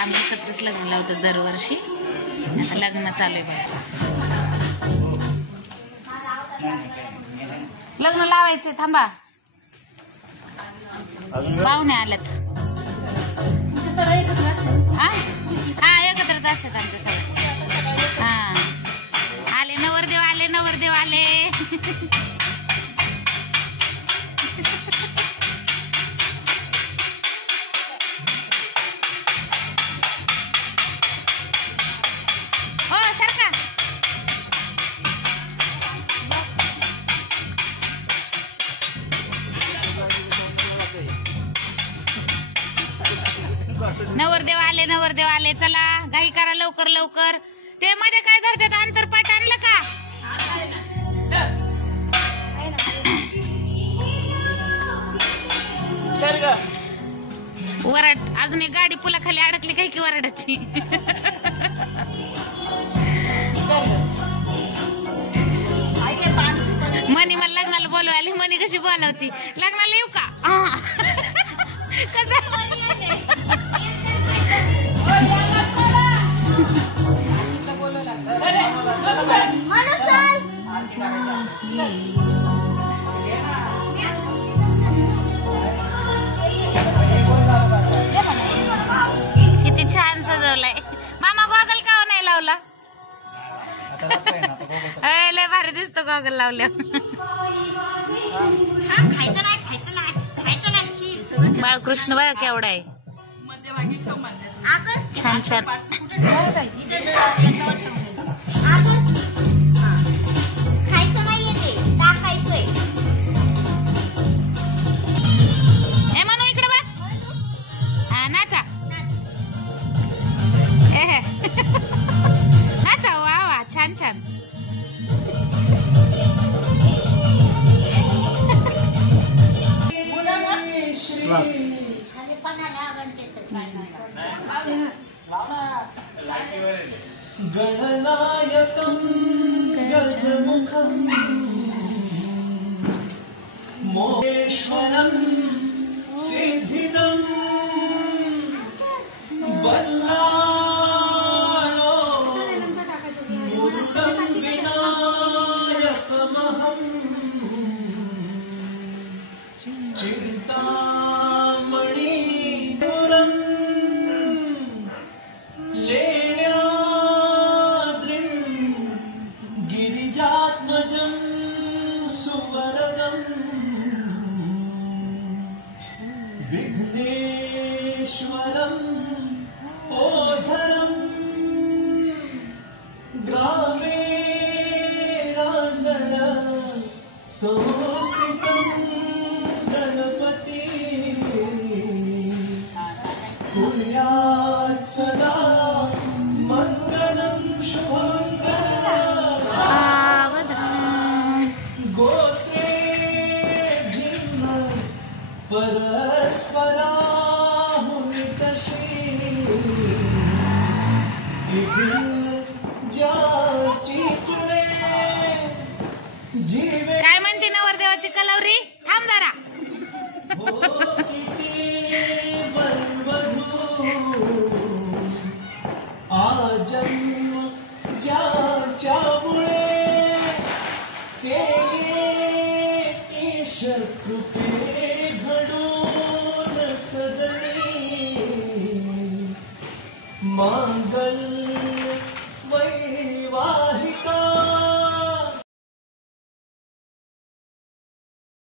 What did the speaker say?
आम्ही एकत्रच लग्न लावतो दरवर्षी. आता लग्न चालू आहे बघा. लग्न लावायचं थांबा. पाहुणे आल्यात. हा एकत्रच असतात आमच्या सगळ्या. हा आले नवरदेव आले नवरदेव आले. हो सरका. नवरदेव आले चला घाई करा लवकर लवकर. ते मध्ये काय धरतात अंतरपाट आणलं का? वराड अजून एक गाडी पुलाखाली अडकली काय की वराडाची. मनी मला लग्नाला बोलवायली. मनी कशी बोलावती लग्नाला येऊ का? कसं किती छान सजवलंय. मामा गॉगल का नाही लावला? लय भारी दिसतो गॉगल लावल्यावर. बाळकृष्ण बघा केवढा आहे. छान छान. हे म्हणू इकडे बघ. हा नाचा नाचा. वा वा छान छान. गणनायकं गजमुखं मोहेश्वरं सिद्धिदं बल्लाळो मूर्तं विनायकमहं चिन्तामणिपुरं गिरिजात्मजं सुवरदं विघ्नेश्वरं ओझरं ग्रामे राजन संस्थितं गणपति कुर्यात् सदा मंगलं शुभं सावधान. गोत्रे जिन्म परस्पराहुनितशी जाची तुळे जीवे. काय म्हणते नवरदेवाची कलावरी? थांब जरा. आजन्म ज्याच्यामुळे ईश्वर कृपे घडून सदनी मांगल्य वैवाहिक